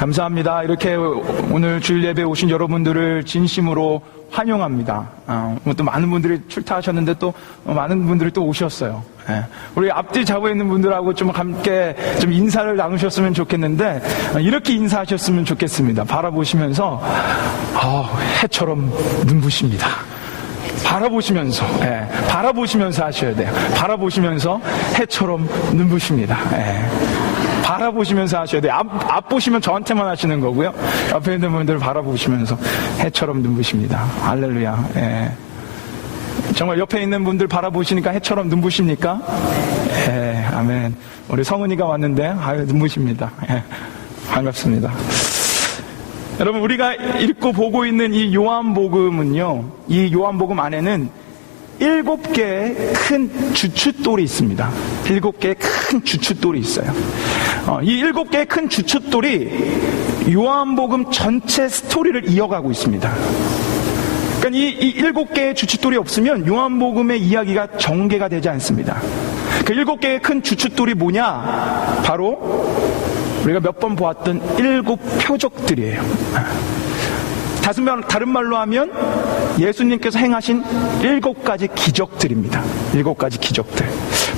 감사합니다. 이렇게 오늘 주일 예배에 오신 여러분들을 진심으로 환영합니다. 또 많은 분들이 출타하셨는데 또 많은 분들이 또 오셨어요. 우리 앞뒤 잡고 있는 분들하고 좀 함께 좀 인사를 나누셨으면 좋겠는데 이렇게 인사하셨으면 좋겠습니다. 바라보시면서 해처럼 눈부십니다. 바라보시면서 바라보시면서 하셔야 돼요. 바라보시면서 해처럼 눈부십니다. 바라보시면서 하셔야 돼요. 앞 보시면 저한테만 하시는 거고요. 옆에 있는 분들 바라보시면서 해처럼 눈부십니다. 할렐루야. 정말 옆에 있는 분들 바라보시니까 해처럼 눈부십니까? 아멘. 우리 성은이가 왔는데 눈부십니다. 반갑습니다. 여러분, 우리가 읽고 보고 있는 이 요한복음은요, 이 요한복음 안에는 7개의 큰 주춧돌이 있습니다. 7개의 큰 주춧돌이 있어요. 이 7개의 큰 주춧돌이 요한복음 전체 스토리를 이어가고 있습니다. 그러니까 이 7개의 주춧돌이 없으면 요한복음의 이야기가 전개가 되지 않습니다. 그 7개의 큰 주춧돌이 뭐냐? 바로 우리가 몇 번 보았던 7 표적들이에요. 다른 말로 하면 예수님께서 행하신 7가지 기적들입니다. 7가지 기적들.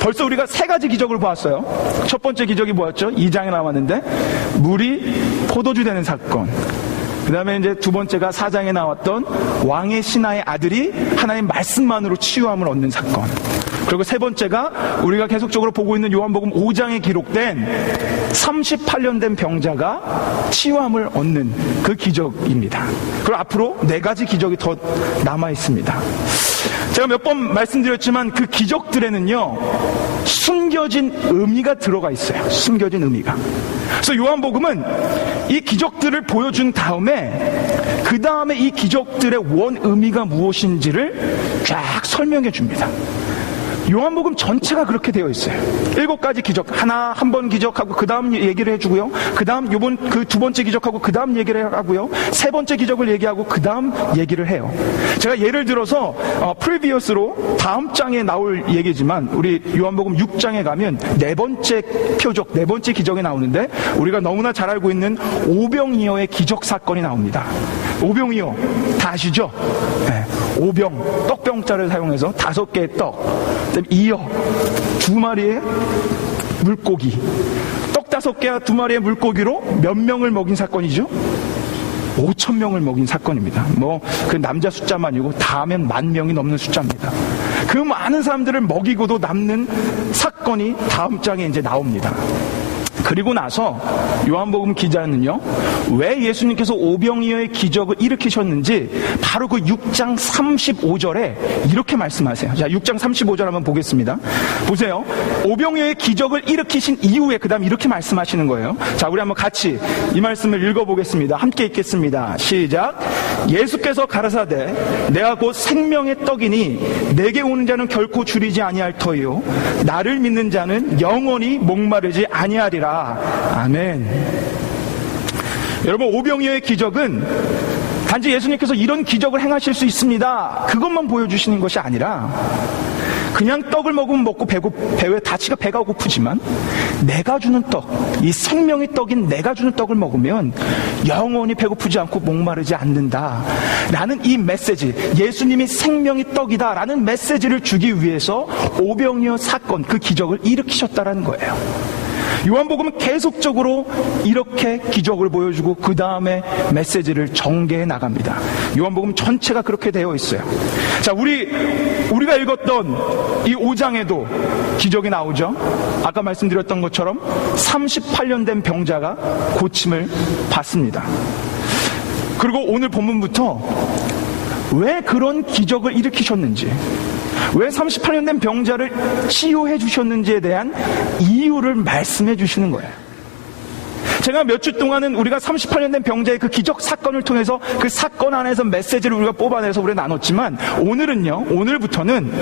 벌써 우리가 3가지 기적을 보았어요. 첫 번째 기적이 뭐였죠? 2장에 나왔는데 물이 포도주 되는 사건. 그 다음에 이제 두 번째가 4장에 나왔던 왕의 신하의 아들이 하나님 말씀만으로 치유함을 얻는 사건. 그리고 세 번째가 우리가 계속적으로 보고 있는 요한복음 5장에 기록된 38년 된 병자가 치유함을 얻는 그 기적입니다. 그리고 앞으로 4가지 기적이 더 남아 있습니다. 제가 몇 번 말씀드렸지만 그 기적들에는요, 숨겨진 의미가 들어가 있어요. 숨겨진 의미가. 그래서 요한복음은 이 기적들을 보여준 다음에 그 다음에 이 기적들의 원 의미가 무엇인지를 쫙 설명해 줍니다. 요한복음 전체가 그렇게 되어 있어요. 7가지 기적, 한 번 기적하고 그 다음 얘기를 해주고요. 그 다음 그 두 번째 기적하고 그 다음 얘기를 하고요. 세 번째 기적을 얘기하고 그 다음 얘기를 해요. 제가 예를 들어서 프리비어스로 다음 장에 나올 얘기지만 우리 요한복음 6장에 가면 4번째 표적, 4번째 기적이 나오는데 우리가 너무나 잘 알고 있는 오병이어의 기적 사건이 나옵니다. 오병이어 다 아시죠? 오병, 떡병자를 사용해서 5개의 떡, 이어 2마리의 물고기, 떡 5개와 2마리의 물고기로 몇 명을 먹인 사건이죠? 5,000명을 먹인 사건입니다. 그 남자 숫자만이고 다 하면 10,000명이 넘는 숫자입니다. 그 많은 사람들을 먹이고도 남는 사건이 다음 장에 이제 나옵니다. 그리고 나서 요한복음 기자는요, 왜 예수님께서 오병이어의 기적을 일으키셨는지 바로 그 6장 35절에 이렇게 말씀하세요. 자, 6장 35절 한번 보겠습니다. 보세요. 오병이어의 기적을 일으키신 이후에 그 다음 이렇게 말씀하시는 거예요. 자, 우리 한번 같이 이 말씀을 읽어보겠습니다. 함께 읽겠습니다. 시작. 예수께서 가라사대 내가 곧 생명의 떡이니 내게 오는 자는 결코 줄이지 아니할 터이요 나를 믿는 자는 영원히 목마르지 아니하리라. 아멘. 여러분, 오병이어의 기적은 단지 예수님께서 이런 기적을 행하실 수 있습니다, 그것만 보여주시는 것이 아니라 그냥 떡을 먹으면 먹고 배가 고프지만 내가 주는 떡, 이 생명의 떡인 내가 주는 떡을 먹으면 영원히 배고프지 않고 목마르지 않는다 라는 이 메시지, 예수님이 생명의 떡이다 라는 메시지를 주기 위해서 오병이어 사건, 그 기적을 일으키셨다라는 거예요. 요한복음은 계속적으로 이렇게 기적을 보여주고 그 다음에 메시지를 전개해 나갑니다. 요한복음 전체가 그렇게 되어 있어요. 자, 우리가 읽었던 이 5장에도 기적이 나오죠. 아까 말씀드렸던 것처럼 38년 된 병자가 고침을 받습니다. 그리고 오늘 본문부터 왜 그런 기적을 일으키셨는지, 왜 38년 된 병자를 치유해 주셨는지에 대한 이유를 말씀해 주시는 거예요. 제가 몇 주 동안은 우리가 38년 된 병자의 그 기적 사건을 통해서 그 사건 안에서 메시지를 우리가 뽑아내서 우리가 나눴지만 오늘부터는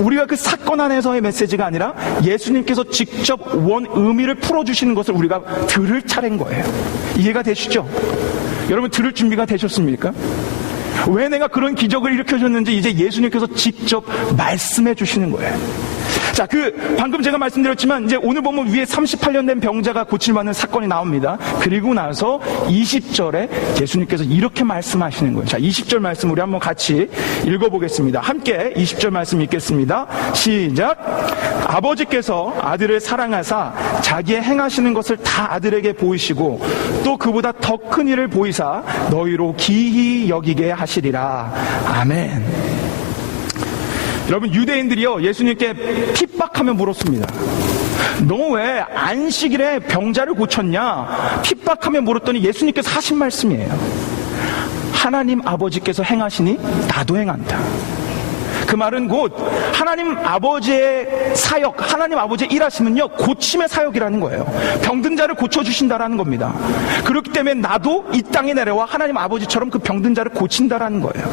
우리가 그 사건 안에서의 메시지가 아니라 예수님께서 직접 원 의미를 풀어주시는 것을 우리가 들을 차례인 거예요. 이해가 되시죠? 여러분, 들을 준비가 되셨습니까? 왜 내가 그런 기적을 일으켜줬는지 이제 예수님께서 직접 말씀해 주시는 거예요. 자, 방금 제가 말씀드렸지만 이제 오늘 보면 위에 38년 된 병자가 고침받는 사건이 나옵니다. 그리고 나서 20절에 예수님께서 이렇게 말씀하시는 거예요. 자, 20절 말씀 우리 한번 같이 읽어보겠습니다. 함께 20절 말씀 읽겠습니다. 시작. 아버지께서 아들을 사랑하사 자기의 행하시는 것을 다 아들에게 보이시고 또 그보다 더 큰 일을 보이사 너희로 기히 여기게 하시리라. 아멘. 여러분, 유대인들이요 예수님께 핍박하며 물었습니다. 너 왜 안식일에 병자를 고쳤냐? 핍박하며 물었더니 예수님께서 하신 말씀이에요. 하나님 아버지께서 행하시니 나도 행한다. 그 말은 곧 하나님 아버지의 사역, 하나님 아버지의 일하심은요 고침의 사역이라는 거예요. 병든 자를 고쳐주신다라는 겁니다. 그렇기 때문에 나도 이 땅에 내려와 하나님 아버지처럼 그 병든 자를 고친다라는 거예요.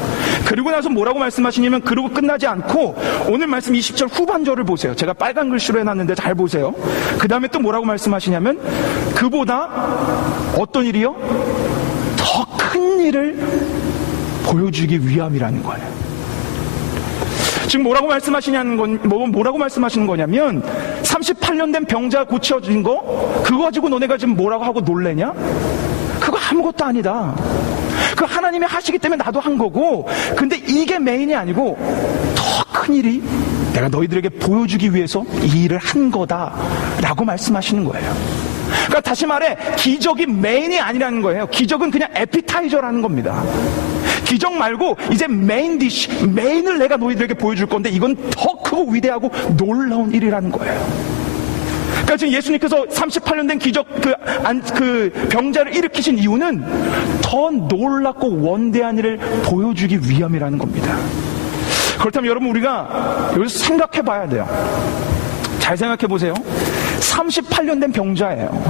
그리고 나서 뭐라고 말씀하시냐면, 그러고 끝나지 않고 오늘 말씀 20절 후반절을 보세요. 제가 빨간 글씨로 해놨는데 잘 보세요. 그 다음에 또 뭐라고 말씀하시냐면, 그보다 어떤 일이요? 더 큰 일을 보여주기 위함이라는 거예요. 지금 뭐라고 말씀하시는 거냐면 38년 된 병자 고쳐진 거 그거 가지고 너네가 지금 뭐라고 하고 놀래냐? 그거 아무것도 아니다. 그 하나님이 하시기 때문에 나도 한 거고, 근데 이게 메인이 아니고 더 큰 일이 내가 너희들에게 보여주기 위해서 이 일을 한 거다라고 말씀하시는 거예요. 그러니까 다시 말해, 기적이 메인이 아니라는 거예요. 기적은 그냥 에피타이저라는 겁니다. 기적 말고 이제 메인 디쉬, 메인을 내가 너희들에게 보여줄 건데 이건 더 크고 위대하고 놀라운 일이라는 거예요. 그러니까 지금 예수님께서 38년 된 기적 그 병자를 일으키신 이유는 더 놀랍고 원대한 일을 보여주기 위함이라는 겁니다. 그렇다면 여러분, 우리가 여기서 생각해 봐야 돼요. 잘 생각해 보세요. 38년 된 병자예요.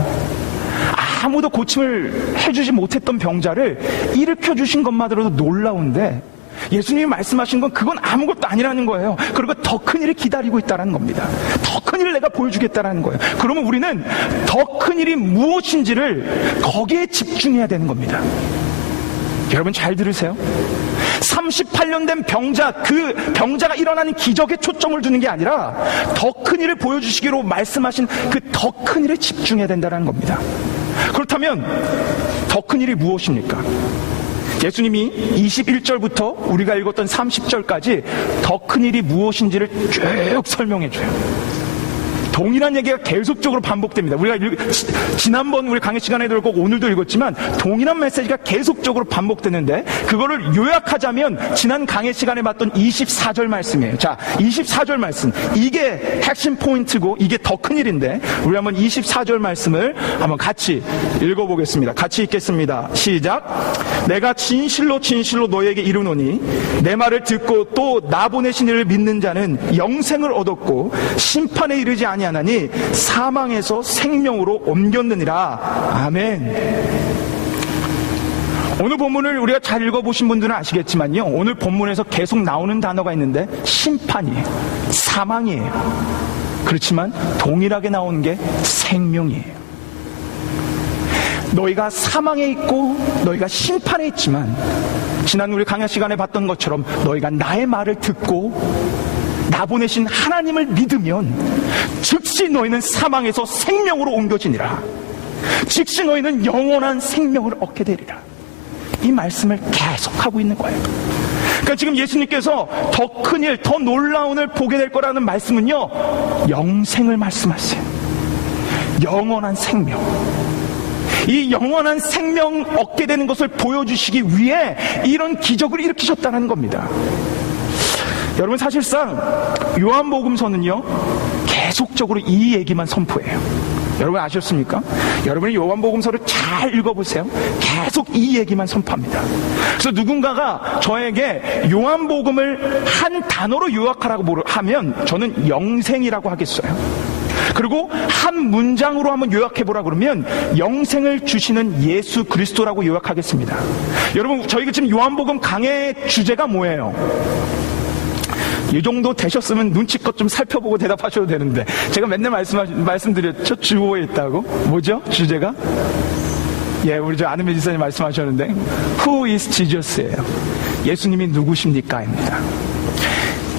아무도 고침을 해주지 못했던 병자를 일으켜주신 것만으로도 놀라운데, 예수님이 말씀하신 건 그건 아무것도 아니라는 거예요. 그리고 더 큰 일이 기다리고 있다는 겁니다. 더 큰 일을 내가 보여주겠다는 거예요. 그러면 우리는 더 큰 일이 무엇인지를 거기에 집중해야 되는 겁니다. 여러분 잘 들으세요. 38년 된 병자, 그 병자가 일어나는 기적에 초점을 두는 게 아니라 더 큰 일을 보여주시기로 말씀하신 그 더 큰 일에 집중해야 된다는 겁니다. 그렇다면 더 큰 일이 무엇입니까? 예수님이 21절부터 우리가 읽었던 30절까지 더 큰 일이 무엇인지를 쭉 설명해 줘요. 동일한 얘기가 계속적으로 반복됩니다. 우리가 지난번 우리 강의 시간에도 읽고 오늘도 읽었지만 동일한 메시지가 계속적으로 반복되는데, 그거를 요약하자면 지난 강의 시간에 봤던 24절 말씀이에요. 자, 24절 말씀, 이게 핵심 포인트고 이게 더 큰 일인데, 우리 한번 24절 말씀을 한번 같이 읽어보겠습니다. 같이 읽겠습니다. 시작. 내가 진실로 진실로 너에게 이르노니 내 말을 듣고 또 나 보내신 이를 믿는 자는 영생을 얻었고 심판에 이르지 아니하나니 사망에서 생명으로 옮겼느니라. 아멘. 오늘 본문을 우리가 잘 읽어보신 분들은 아시겠지만요, 오늘 본문에서 계속 나오는 단어가 있는데 심판이에요, 사망이에요. 그렇지만 동일하게 나오는 게 생명이에요. 너희가 사망에 있고 너희가 심판에 있지만, 지난 우리 강의 시간에 봤던 것처럼 너희가 나의 말을 듣고 나 보내신 하나님을 믿으면 즉시 너희는 사망에서 생명으로 옮겨지니라. 즉시 너희는 영원한 생명을 얻게 되리라. 이 말씀을 계속하고 있는 거예요. 그러니까 지금 예수님께서 더 큰 일, 더 놀라운 일 보게 될 거라는 말씀은요, 영생을 말씀하세요. 영원한 생명. 이 영원한 생명 얻게 되는 것을 보여주시기 위해 이런 기적을 일으키셨다는 겁니다. 여러분, 사실상 요한복음서는요 계속적으로 이 얘기만 선포해요. 여러분 아셨습니까? 여러분이 요한복음서를 잘 읽어보세요. 계속 이 얘기만 선포합니다. 그래서 누군가가 저에게 요한복음을 한 단어로 요약하라고 하면 저는 영생이라고 하겠어요. 그리고 한 문장으로 한번 요약해보라 그러면 영생을 주시는 예수 그리스도라고 요약하겠습니다. 여러분, 저희가 지금 요한복음 강의 주제가 뭐예요? 이 정도 되셨으면 눈치껏 좀 살펴보고 대답하셔도 되는데, 제가 맨날 말씀드렸죠? 주어에 있다고. 뭐죠? 주제가? 예, 우리 저 아는 지사님 말씀하셨는데 Who is Jesus예요. 예수님이 누구십니까? 입니다.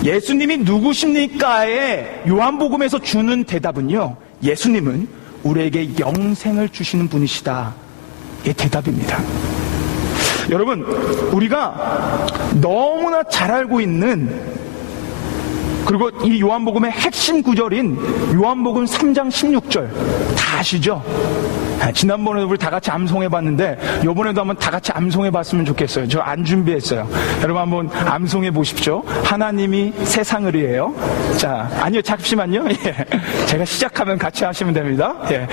예수님이 누구십니까에 요한복음에서 주는 대답은요, 예수님은 우리에게 영생을 주시는 분이시다. 이 대답입니다. 여러분, 우리가 너무나 잘 알고 있는, 그리고 이 요한복음의 핵심 구절인 요한복음 3장 16절 다 아시죠? 지난번에 우리 다 같이 암송해봤는데 이번에도 한번 다 같이 암송해봤으면 좋겠어요. 저 안 준비했어요. 여러분 한번 암송해 보십시오. 하나님이 세상을 위해요. 자, 아니요, 잠시만요. 예. 제가 시작하면 같이 하시면 됩니다. 예.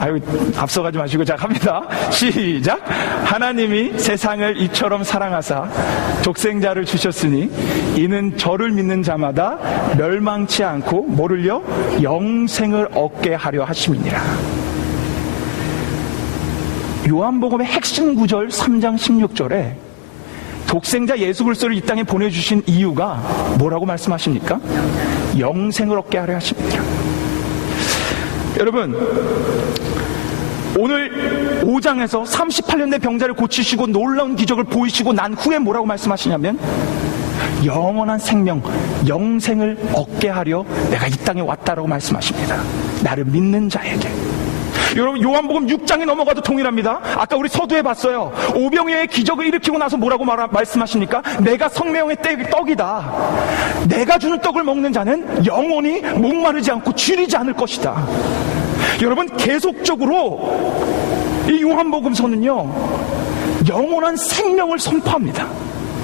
아유, 앞서가지 마시고 자, 갑니다. 시작. 하나님이 세상을 이처럼 사랑하사 독생자를 주셨으니 이는 저를 믿는 자마다 멸망치 않고 뭐를요? 영생을 얻게 하려 하심이니라. 요한복음의 핵심 구절 3장 16절에 독생자 예수 그리스도를 이 땅에 보내주신 이유가 뭐라고 말씀하십니까? 영생을 얻게 하려 하십니다. 여러분, 오늘 5장에서 38년 된 병자를 고치시고 놀라운 기적을 보이시고 난 후에 뭐라고 말씀하시냐면 영원한 생명, 영생을 얻게 하려 내가 이 땅에 왔다라고 말씀하십니다. 나를 믿는 자에게. 여러분, 요한복음 6장에 넘어가도 동일합니다. 아까 우리 서두에 봤어요. 오병이어의 기적을 일으키고 나서 뭐라고 말씀하십니까? 내가 생명의 떡이다. 내가 주는 떡을 먹는 자는 영원히 목마르지 않고 줄이지 않을 것이다. 여러분, 계속적으로 이 요한복음서는요, 영원한 생명을 선포합니다.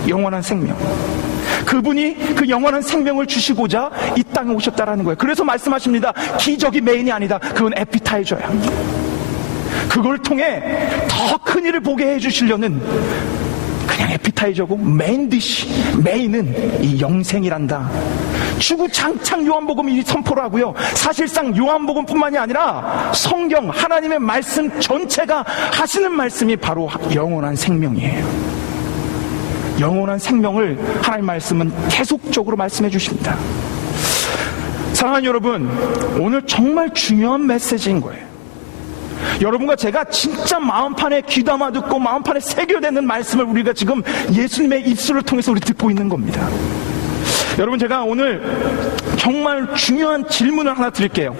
영원한 생명. 그분이 그 영원한 생명을 주시고자 이 땅에 오셨다라는 거예요. 그래서 말씀하십니다. 기적이 메인이 아니다. 그건 에피타이저야. 그걸 통해 더 큰 일을 보게 해주시려는 그냥 에피타이저고 메인 디시, 메인은 이 영생이란다. 주구장창 요한복음이 선포를 하고요. 사실상 요한복음뿐만이 아니라 성경, 하나님의 말씀 전체가 하시는 말씀이 바로 영원한 생명이에요. 영원한 생명을 하나님 말씀은 계속적으로 말씀해 주십니다. 사랑하는 여러분, 오늘 정말 중요한 메시지인 거예요. 여러분과 제가 진짜 마음판에 귀담아 듣고 마음판에 새겨내는 말씀을 우리가 지금 예수님의 입술을 통해서 우리 듣고 있는 겁니다. 여러분, 제가 오늘 정말 중요한 질문을 하나 드릴게요.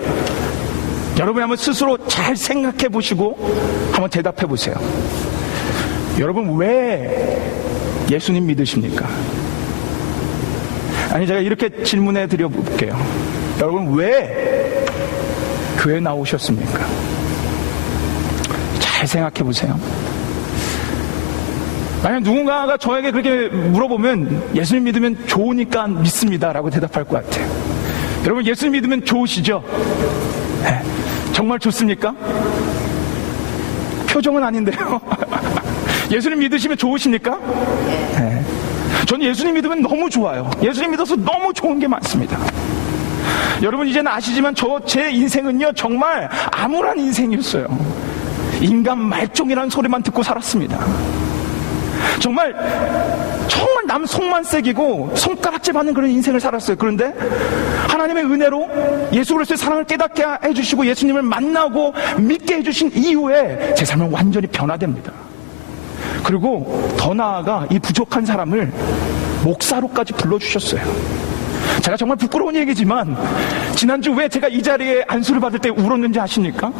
여러분이 한번 스스로 잘 생각해 보시고 한번 대답해 보세요. 여러분, 왜 예수님 믿으십니까? 아니, 제가 이렇게 질문해 드려볼게요. 여러분, 왜 교회 나오셨습니까? 잘 생각해 보세요. 만약 누군가가 저에게 그렇게 물어보면 예수님 믿으면 좋으니까 믿습니다 라고 대답할 것 같아요. 여러분, 예수님 믿으면 좋으시죠? 네. 정말 좋습니까? 표정은 아닌데요. 예수님 믿으시면 좋으십니까? 네. 저는 예수님 믿으면 너무 좋아요. 예수님 믿어서 너무 좋은 게 많습니다. 여러분, 이제는 아시지만 제 인생은요, 정말 암울한 인생이었어요. 인간 말종이라는 소리만 듣고 살았습니다. 정말 남 속만 새기고 손가락질 받는 그런 인생을 살았어요. 그런데 하나님의 은혜로 예수 그리스도의 사랑을 깨닫게 해주시고 예수님을 만나고 믿게 해주신 이후에 제 삶은 완전히 변화됩니다. 그리고 더 나아가 이 부족한 사람을 목사로까지 불러주셨어요. 제가 정말 부끄러운 얘기지만 지난주 왜 제가 이 자리에 안수를 받을 때 울었는지 아십니까?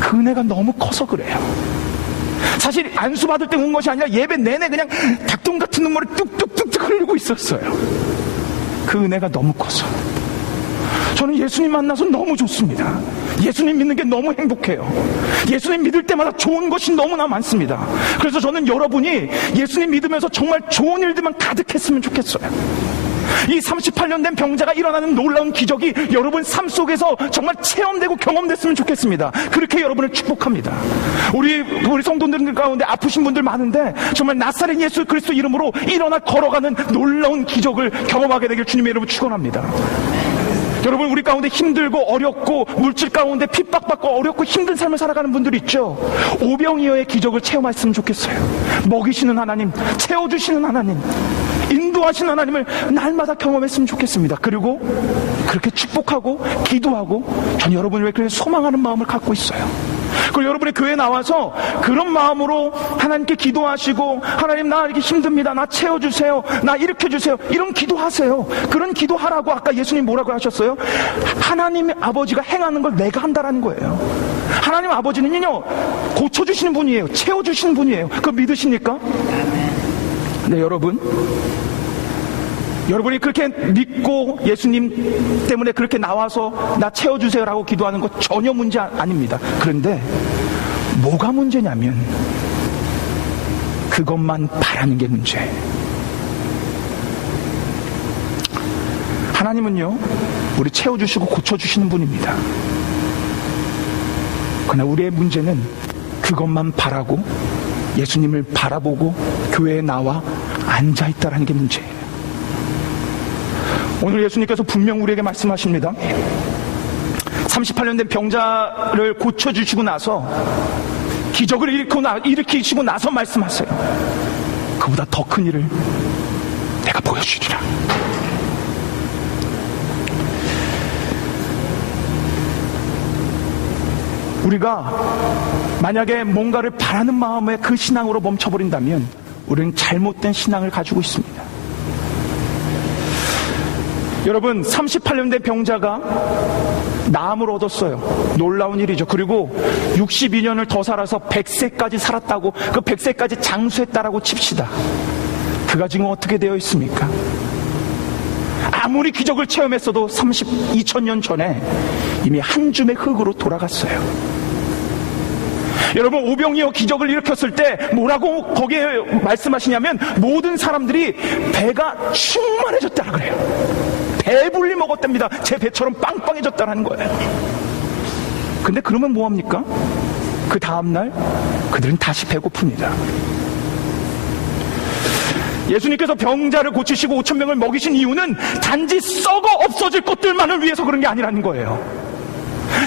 그 은혜가 너무 커서 그래요. 사실 안수 받을 때 운 것이 아니라 예배 내내 그냥 닭똥 같은 눈물을 뚝뚝뚝뚝 흘리고 있었어요. 그 은혜가 너무 커서. 저는 예수님 만나서 너무 좋습니다. 예수님 믿는 게 너무 행복해요. 예수님 믿을 때마다 좋은 것이 너무나 많습니다. 그래서 저는 여러분이 예수님 믿으면서 정말 좋은 일들만 가득했으면 좋겠어요. 이 38년 된 병자가 일어나는 놀라운 기적이 여러분 삶 속에서 정말 체험되고 경험됐으면 좋겠습니다. 그렇게 여러분을 축복합니다. 우리 성도들 가운데 아프신 분들 많은데 정말 나사렛 예수 그리스도 이름으로 일어나 걸어가는 놀라운 기적을 경험하게 되길 주님의 이름으로 축원합니다. 여러분, 우리 가운데 힘들고 어렵고 물질 가운데 핍박받고 어렵고 힘든 삶을 살아가는 분들이 있죠. 오병이어의 기적을 체험했으면 좋겠어요. 먹이시는 하나님, 채워주시는 하나님, 인도하시는 하나님을 날마다 경험했으면 좋겠습니다. 그리고 그렇게 축복하고 기도하고 전 여러분을 위해 그렇게 소망하는 마음을 갖고 있어요. 그리고 여러분이 교회에 나와서 그런 마음으로 하나님께 기도하시고, 하나님 나 이렇게 힘듭니다, 나 채워주세요, 나 일으켜주세요, 이런 기도하세요. 그런 기도하라고 아까 예수님 뭐라고 하셨어요? 하나님 아버지가 행하는 걸 내가 한다라는 거예요. 하나님 아버지는요, 고쳐주시는 분이에요. 채워주시는 분이에요. 그거 믿으십니까? 네, 여러분이 그렇게 믿고 예수님 때문에 그렇게 나와서 나 채워주세요라고 기도하는 것 전혀 문제 아닙니다. 그런데 뭐가 문제냐면 그것만 바라는 게 문제예요. 하나님은요, 우리 채워주시고 고쳐주시는 분입니다. 그러나 우리의 문제는 그것만 바라고 예수님을 바라보고 교회에 나와 앉아있다라는 게 문제예요. 오늘 예수님께서 분명 우리에게 말씀하십니다. 38년 된 병자를 고쳐주시고 나서, 기적을 일으키시고 나서 말씀하세요. 그보다 더 큰 일을 내가 보여주리라. 우리가 만약에 뭔가를 바라는 마음에 그 신앙으로 멈춰버린다면 우리는 잘못된 신앙을 가지고 있습니다. 여러분, 38년 된 병자가 나음을 얻었어요. 놀라운 일이죠. 그리고 62년을 더 살아서 100세까지 살았다고, 그 100세까지 장수했다라고 칩시다. 그가 지금 어떻게 되어 있습니까? 아무리 기적을 체험했어도 2000년 전에 이미 한 줌의 흙으로 돌아갔어요. 여러분, 오병이어 기적을 일으켰을 때 뭐라고 거기에 말씀하시냐면, 모든 사람들이 배가 충만해졌다라 그래요. 배불리 먹었답니다. 제 배처럼 빵빵해졌다는 거예요. 근데 그러면 뭐합니까? 그 다음날 그들은 다시 배고픕니다. 예수님께서 병자를 고치시고 5,000명을 먹이신 이유는 단지 썩어 없어질 것들만을 위해서 그런 게 아니라는 거예요.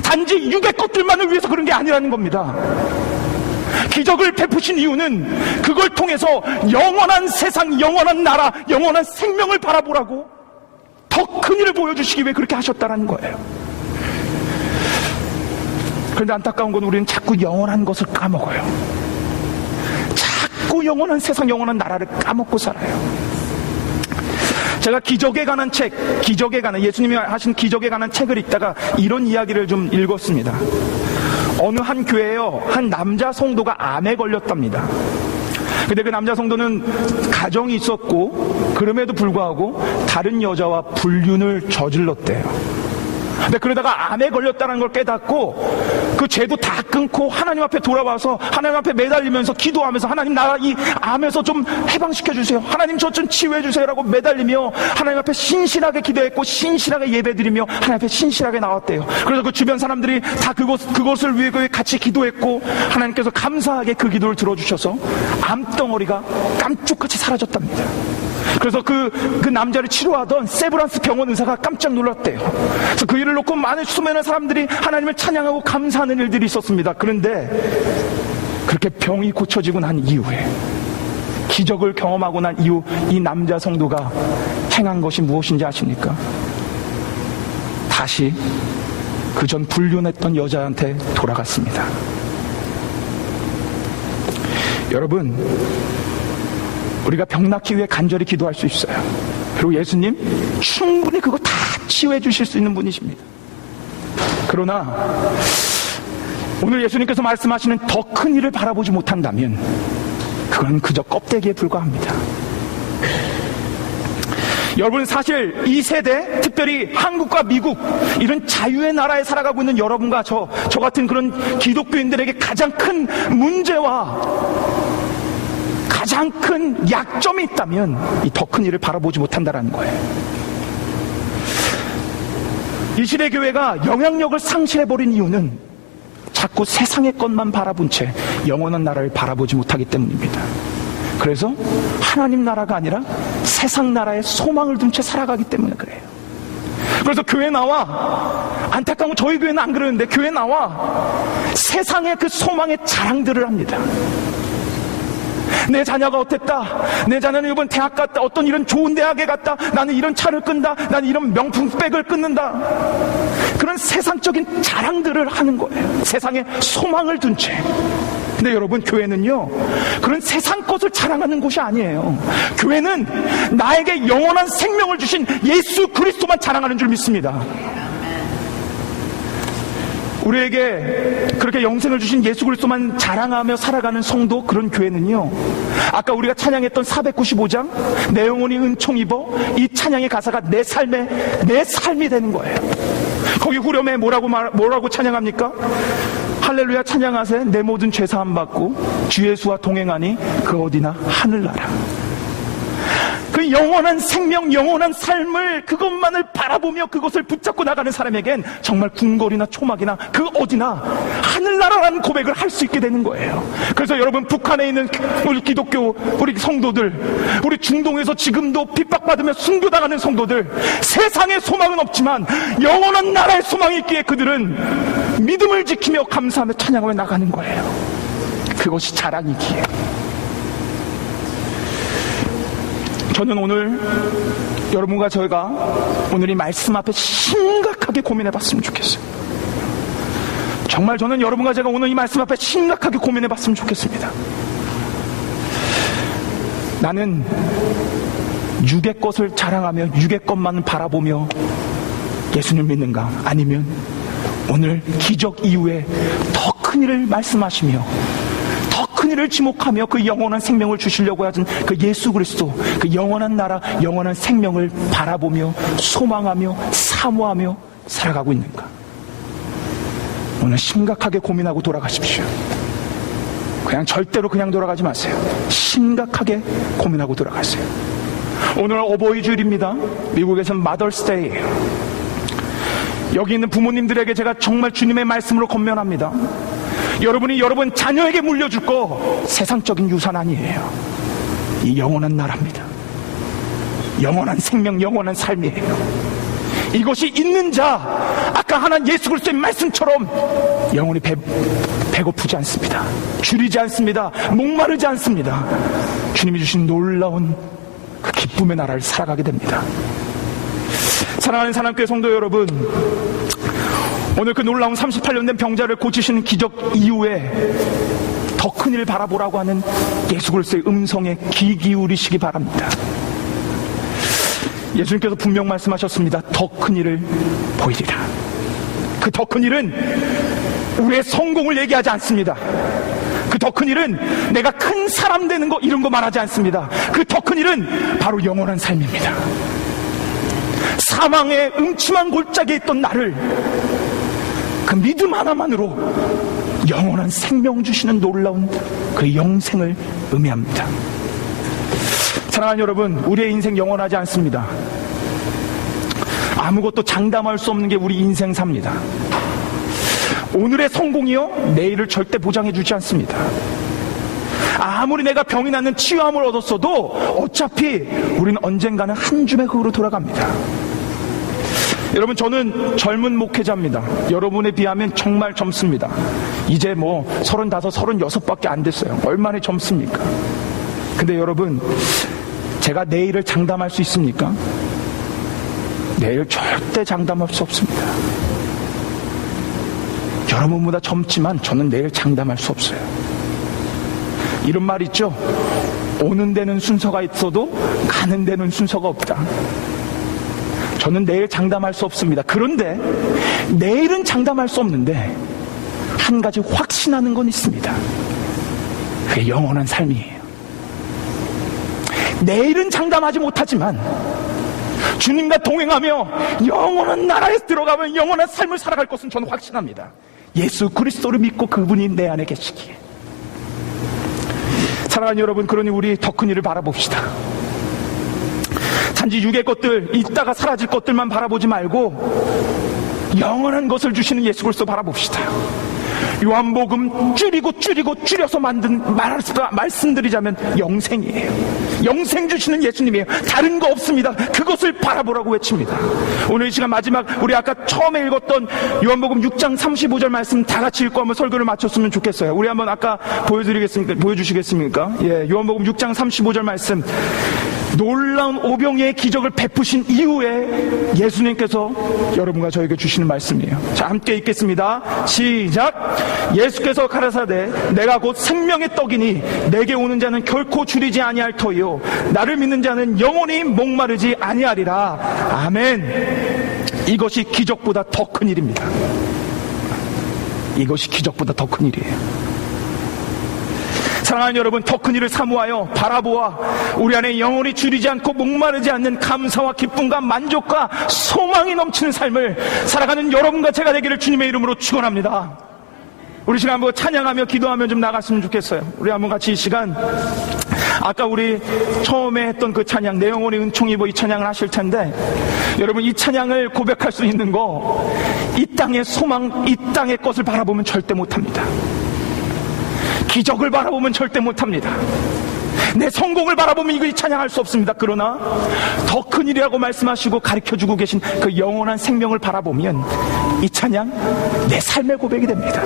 단지 육의 것들만을 위해서 그런 게 아니라는 겁니다. 기적을 베푸신 이유는 그걸 통해서 영원한 세상, 영원한 나라, 영원한 생명을 바라보라고, 더 큰 일을 보여주시기 위해 그렇게 하셨다는 거예요. 그런데 안타까운 건 우리는 자꾸 영원한 것을 까먹어요. 자꾸 영원한 세상, 영원한 나라를 까먹고 살아요. 제가 기적에 관한 책, 예수님이 하신 기적에 관한 책을 읽다가 이런 이야기를 좀 읽었습니다. 어느 한 교회에요, 한 남자 성도가 암에 걸렸답니다. 근데 그 남자 성도는 가정이 있었고, 그럼에도 불구하고 다른 여자와 불륜을 저질렀대요. 근데 그러다가 암에 걸렸다는 걸 깨닫고 그 죄도 다 끊고 하나님 앞에 돌아와서 하나님 앞에 매달리면서 기도하면서, 하나님 나 이 암에서 좀 해방시켜 주세요, 하나님 저 좀 치유해 주세요라고 매달리며 하나님 앞에 신실하게 기도했고 신실하게 예배드리며 하나님 앞에 신실하게 나왔대요. 그래서 그 주변 사람들이 다 그것을 위해 같이 기도했고, 하나님께서 감사하게 그 기도를 들어주셔서 암덩어리가 깜짝같이 사라졌답니다. 그래서 그 남자를 치료하던 세브란스 병원 의사가 깜짝 놀랐대요. 그래서 그 일을 놓고 많은 수많은 사람들이 하나님을 찬양하고 감사하는 일들이 있었습니다. 그런데 그렇게 병이 고쳐지고 난 이후에, 기적을 경험하고 난 이후 이 남자 성도가 행한 것이 무엇인지 아십니까? 다시 그 전 불륜했던 여자한테 돌아갔습니다. 여러분, 우리가 병 낫기 위해 간절히 기도할 수 있어요. 그리고 예수님 충분히 그거 다 치유해 주실 수 있는 분이십니다. 그러나 오늘 예수님께서 말씀하시는 더 큰 일을 바라보지 못한다면 그건 그저 껍데기에 불과합니다. 여러분, 사실 이 세대, 특별히 한국과 미국, 이런 자유의 나라에 살아가고 있는 여러분과 저 같은 그런 기독교인들에게 가장 큰 문제와 가장 큰 약점이 있다면 이 더 큰 일을 바라보지 못한다는 거예요. 이 시대 교회가 영향력을 상실해버린 이유는 자꾸 세상의 것만 바라본 채 영원한 나라를 바라보지 못하기 때문입니다. 그래서 하나님 나라가 아니라 세상 나라에 소망을 둔 채 살아가기 때문에 그래요. 그래서 교회 나와, 안타까운 건 저희 교회는 안 그러는데 교회 나와 세상의 그 소망의 자랑들을 합니다. 내 자녀가 어땠다, 내 자녀는 이번 대학 갔다, 어떤 이런 좋은 대학에 갔다, 나는 이런 차를 끈다, 나는 이런 명품백을 끊는다, 그런 세상적인 자랑들을 하는 거예요. 세상에 소망을 둔 채. 근데 여러분, 교회는요, 그런 세상 것을 자랑하는 곳이 아니에요. 교회는 나에게 영원한 생명을 주신 예수 그리스도만 자랑하는 줄 믿습니다. 우리에게 그렇게 영생을 주신 예수 그리스도만 자랑하며 살아가는 성도, 그런 교회는요, 아까 우리가 찬양했던 495장 내 영혼이 은총 입어, 이 찬양의 가사가 내 삶이 되는 거예요. 거기 후렴에 뭐라고 찬양합니까? 할렐루야 찬양하세, 내 모든 죄 사함 받고 주 예수와 동행하니 그 어디나 하늘나라. 그 영원한 생명, 영원한 삶을, 그것만을 바라보며 그것을 붙잡고 나가는 사람에겐 정말 궁궐이나 초막이나 그 어디나 하늘나라라는 고백을 할 수 있게 되는 거예요. 그래서 여러분, 북한에 있는 우리 기독교, 우리 성도들, 우리 중동에서 지금도 핍박받으며 순교당하는 성도들, 세상에 소망은 없지만 영원한 나라의 소망이 있기에 그들은 믿음을 지키며 감사하며 찬양하며 나가는 거예요. 그것이 자랑이기에. 저는 오늘 여러분과 저희가 오늘 이 말씀 앞에 심각하게 고민해 봤으면 좋겠어요. 정말 저는 여러분과 제가 오늘 이 말씀 앞에 심각하게 고민해 봤으면 좋겠습니다. 나는 육의 것을 자랑하며 육의 것만 바라보며 예수님을 믿는가? 아니면 오늘 기적 이후에 더 큰 일을 말씀하시며 더 큰 일을 지목하며 그 영원한 생명을 주시려고 하신 그 예수 그리스도, 그 영원한 나라, 영원한 생명을 바라보며 소망하며 사모하며 살아가고 있는가? 오늘 심각하게 고민하고 돌아가십시오. 절대로 그냥 돌아가지 마세요. 심각하게 고민하고 돌아가세요. 오늘 어버이 주일입니다. 미국에서는 마더스데이예요. 여기 있는 부모님들에게 제가 정말 주님의 말씀으로 권면합니다. 여러분이 여러분 자녀에게 물려줄 거 세상적인 유산 아니에요. 이 영원한 나라입니다. 영원한 생명, 영원한 삶이에요. 이것이 있는 자, 아까 하나님 예수 그리스도의 말씀처럼 영원히 배고프지 않습니다. 줄이지 않습니다. 목마르지 않습니다. 주님이 주신 놀라운 그 기쁨의 나라를 살아가게 됩니다. 사랑하는 사랑교회 성도 여러분, 오늘 그 놀라운 38년 된 병자를 고치시는 기적 이후에 더 큰 일을 바라보라고 하는 예수 그리스도의 음성에 귀 기울이시기 바랍니다. 예수님께서 분명 말씀하셨습니다. 더 큰 일을 보이리라. 그 더 큰 일은 우리의 성공을 얘기하지 않습니다. 그 더 큰 일은 내가 큰 사람 되는 거, 이런 거 말하지 않습니다. 그 더 큰 일은 바로 영원한 삶입니다. 사망의 음침한 골짜기에 있던 나를 그 믿음 하나만으로 영원한 생명 주시는 놀라운 그 영생을 의미합니다. 사랑하는 여러분, 우리의 인생 영원하지 않습니다. 아무것도 장담할 수 없는 게 우리 인생사입니다. 오늘의 성공이요, 내일을 절대 보장해 주지 않습니다. 아무리 내가 병이 나는 치유함을 얻었어도 어차피 우리는 언젠가는 한 줌의 흙으로 돌아갑니다. 여러분, 저는 젊은 목회자입니다. 여러분에 비하면 정말 젊습니다. 이제 35, 36밖에 안 됐어요. 얼마나 젊습니까? 근데 여러분, 제가 내일을 장담할 수 있습니까? 내일 절대 장담할 수 없습니다. 여러분보다 젊지만 저는 내일 장담할 수 없어요. 이런 말 있죠? 오는 데는 순서가 있어도 가는 데는 순서가 없다. 저는 내일 장담할 수 없습니다. 그런데 내일은 장담할 수 없는데 한 가지 확신하는 건 있습니다. 그게 영원한 삶이에요. 내일은 장담하지 못하지만 주님과 동행하며 영원한 나라에 들어가면 영원한 삶을 살아갈 것은 저는 확신합니다. 예수 그리스도를 믿고 그분이 내 안에 계시기에. 사랑하는 여러분, 그러니 우리 더 큰 일을 바라봅시다. 단지 육의 것들, 있다가 사라질 것들만 바라보지 말고 영원한 것을 주시는 예수 그리스도 바라봅시다. 요한복음 줄여서 말씀드리자면 영생이에요. 영생 주시는 예수님이에요. 다른 거 없습니다. 그것을 바라보라고 외칩니다. 오늘 이 시간 마지막, 우리 아까 처음에 읽었던 요한복음 6장 35절 말씀 다 같이 읽고 한번 설교를 마쳤으면 좋겠어요. 우리 한번 아까 보여주시겠습니까? 예, 요한복음 6장 35절 말씀. 놀라운 오병이의 기적을 베푸신 이후에 예수님께서 여러분과 저에게 주시는 말씀이에요. 자, 함께 읽겠습니다. 시작. 예수께서 가라사대 내가 곧 생명의 떡이니 내게 오는 자는 결코 줄이지 아니할 터이요 나를 믿는 자는 영원히 목마르지 아니하리라. 아멘. 이것이 기적보다 더 큰 일입니다. 이것이 기적보다 더 큰 일이에요. 사랑하는 여러분, 더 큰 일을 사모하여 바라보아 우리 안에 영원히 줄이지 않고 목마르지 않는 감사와 기쁨과 만족과 소망이 넘치는 삶을 살아가는 여러분과 제가 되기를 주님의 이름으로 축원합니다. 우리 시간 한번 찬양하며 기도하며 좀 나갔으면 좋겠어요. 우리 한번 같이 이 시간, 아까 우리 처음에 했던 그 찬양, 내 영혼이 은총 입어, 이 찬양을 하실 텐데, 여러분 이 찬양을 고백할 수 있는 거, 이 땅의 소망, 이 땅의 것을 바라보면 절대 못합니다. 기적을 바라보면 절대 못합니다. 내 성공을 바라보면 이거 찬양할 수 없습니다. 그러나 더 큰 일이라고 말씀하시고 가르쳐주고 계신 그 영원한 생명을 바라보면 이 찬양 내 삶의 고백이 됩니다.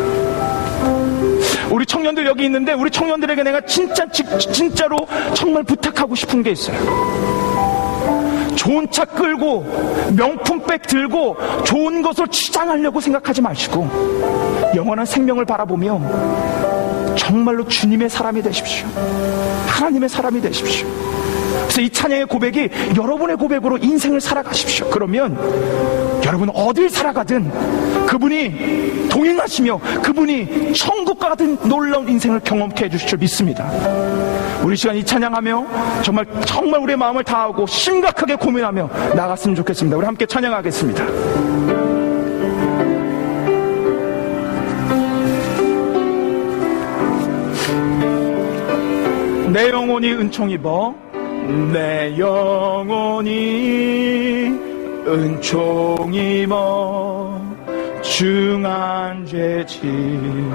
우리 청년들 여기 있는데, 우리 청년들에게 내가 진짜로 정말 부탁하고 싶은 게 있어요. 좋은 차 끌고 명품백 들고 좋은 것을 치장하려고 생각하지 마시고 영원한 생명을 바라보며 정말로 주님의 사람이 되십시오. 하나님의 사람이 되십시오. 그래서 이 찬양의 고백이 여러분의 고백으로 인생을 살아가십시오. 그러면 여러분 어딜 살아가든 그분이 동행하시며 그분이 천국과 같은 놀라운 인생을 경험케 해주실 줄 믿습니다. 우리 시간 이 찬양하며 정말 우리의 마음을 다하고 심각하게 고민하며 나갔으면 좋겠습니다. 우리 함께 찬양하겠습니다. 내 영혼이 은총 입어, 내 영혼이 은총 입어, 중한 죄짐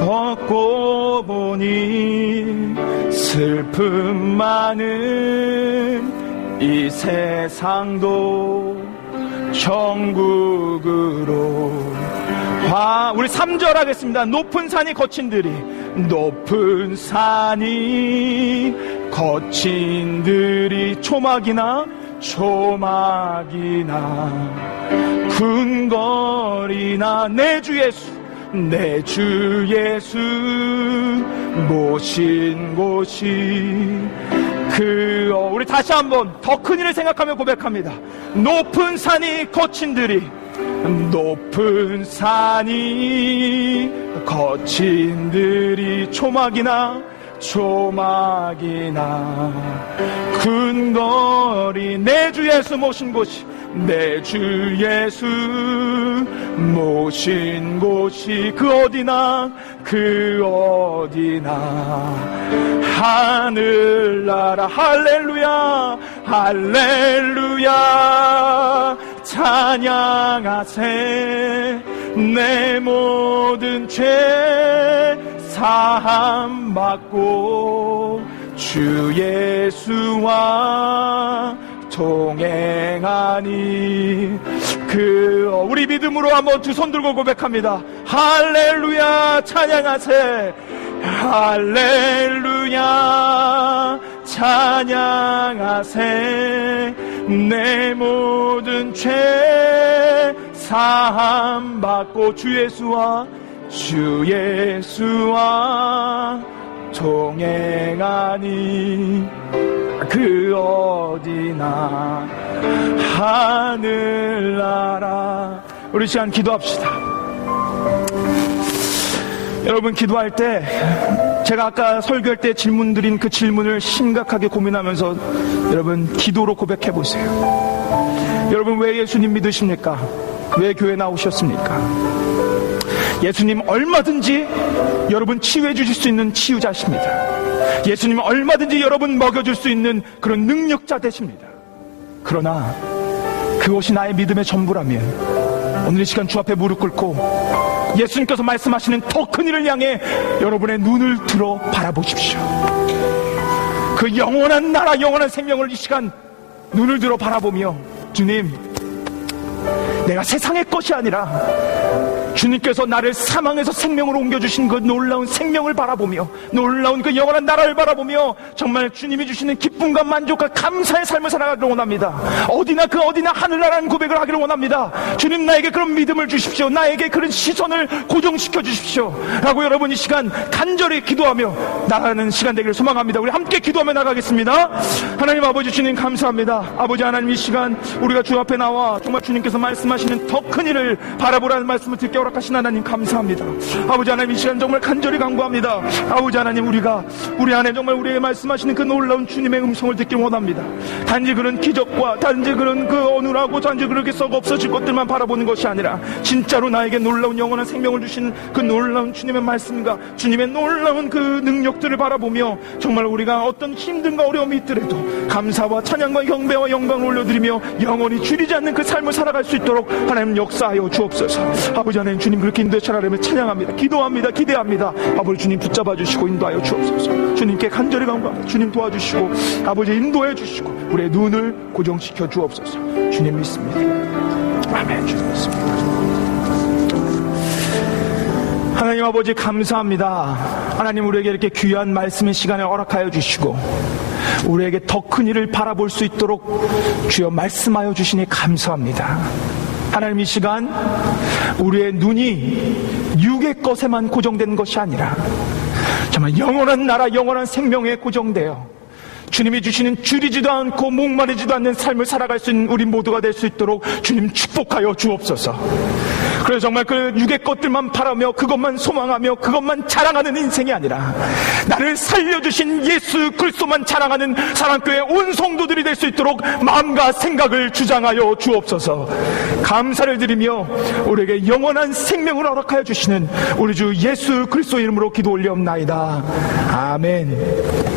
벗고 보니 슬픔 많은 이 세상도 천국으로 우리 3절 하겠습니다. 높은 산이 거친들이, 높은 산이 거친들이 초막이나 궁궐이나 내 주 예수 모신 곳이 우리 다시 한번 더 큰 일을 생각하며 고백합니다. 높은 산이 거친들이, 높은 산이 거친들이 초막이나 근거리 내 주 예수 모신 곳이, 내 주 예수 모신 곳이 그 어디나 하늘나라. 할렐루야 할렐루야 찬양하세. 내 모든 죄 사함 받고 주 예수와 동행하니 우리 믿음으로 한번 두 손 들고 고백합니다. 할렐루야 찬양하세. 할렐루야 찬양하세. 내 모든 죄 사함 받고 주 예수와 동행하니 그 어디나 하늘나라. 우리 시간 기도합시다. 여러분 기도할 때 제가 아까 설교할 때 질문 드린 그 질문을 심각하게 고민하면서 여러분 기도로 고백해 보세요. 여러분 왜 예수님 믿으십니까? 왜 교회 나오셨습니까? 예수님 얼마든지 여러분 치유해 주실 수 있는 치유자십니다. 예수님 얼마든지 여러분 먹여줄 수 있는 그런 능력자 되십니다. 그러나 그것이 나의 믿음의 전부라면 오늘 이 시간 주 앞에 무릎 꿇고 예수님께서 말씀하시는 더 큰 일을 향해 여러분의 눈을 들어 바라보십시오. 그 영원한 나라, 영원한 생명을 이 시간 눈을 들어 바라보며, 주님, 내가 세상의 것이 아니라 주님께서 나를 사망에서 생명으로 옮겨주신 그 놀라운 생명을 바라보며, 놀라운 그 영원한 나라를 바라보며 정말 주님이 주시는 기쁨과 만족과 감사의 삶을 살아가기를 원합니다. 어디나 하늘나라는 고백을 하기를 원합니다. 주님, 나에게 그런 믿음을 주십시오. 나에게 그런 시선을 고정시켜 주십시오 라고 여러분 이 시간 간절히 기도하며 나가는 시간 되기를 소망합니다. 우리 함께 기도하며 나가겠습니다. 하나님 아버지, 주님 감사합니다. 아버지 하나님, 이 시간 우리가 주 앞에 나와 정말 주님께서 말씀하시는 더 큰 일을 바라보라는 말씀을 듣게 허락하신 하나님 감사합니다. 아버지 하나님, 이 시간 정말 간절히 간구합니다. 아버지 하나님, 우리 안에 정말 우리에게 말씀하시는 그 놀라운 주님의 음성을 듣기 원합니다. 단지 그런 기적과 단지 그런 그 어눌하고 단지 그렇게 썩 없어질 것들만 바라보는 것이 아니라 진짜로 나에게 놀라운 영원한 생명을 주신 그 놀라운 주님의 말씀과 주님의 놀라운 그 능력들을 바라보며 정말 우리가 어떤 힘든가 어려움이 있더라도 감사와 찬양과 경배와 영광을 올려드리며 영원히 줄이지 않는 그 삶을 살아갈 수 있도록 하나님 역사하여 주옵소서. 아버지 하나님, 주님 그렇게 인도해 차라리면 찬양합니다. 기도합니다. 기대합니다. 아버지 주님 붙잡아 주시고 인도하여 주옵소서. 주님께 간절히 간구합니다. 주님 도와주시고 아버지 인도해 주시고 우리의 눈을 고정시켜 주옵소서. 주님 믿습니다. 아멘. 주님 믿습니다. 하나님 아버지 감사합니다. 하나님, 우리에게 이렇게 귀한 말씀의 시간을 허락하여 주시고 우리에게 더 큰 일을 바라볼 수 있도록 주여 말씀하여 주시니 감사합니다. 하나님, 이 시간 우리의 눈이 육의 것에만 고정된 것이 아니라 정말 영원한 나라, 영원한 생명에 고정되어 주님이 주시는 줄이지도 않고 목마르지도 않는 삶을 살아갈 수 있는 우리 모두가 될 수 있도록 주님 축복하여 주옵소서. 그래서 정말 그 육의 것들만 바라며 그것만 소망하며 그것만 자랑하는 인생이 아니라 나를 살려주신 예수 그리스도만 자랑하는 사랑교회 온 성도들이 될 수 있도록 마음과 생각을 주장하여 주옵소서. 감사를 드리며 우리에게 영원한 생명을 허락하여 주시는 우리 주 예수 그리스도 이름으로 기도 올리옵나이다. 아멘.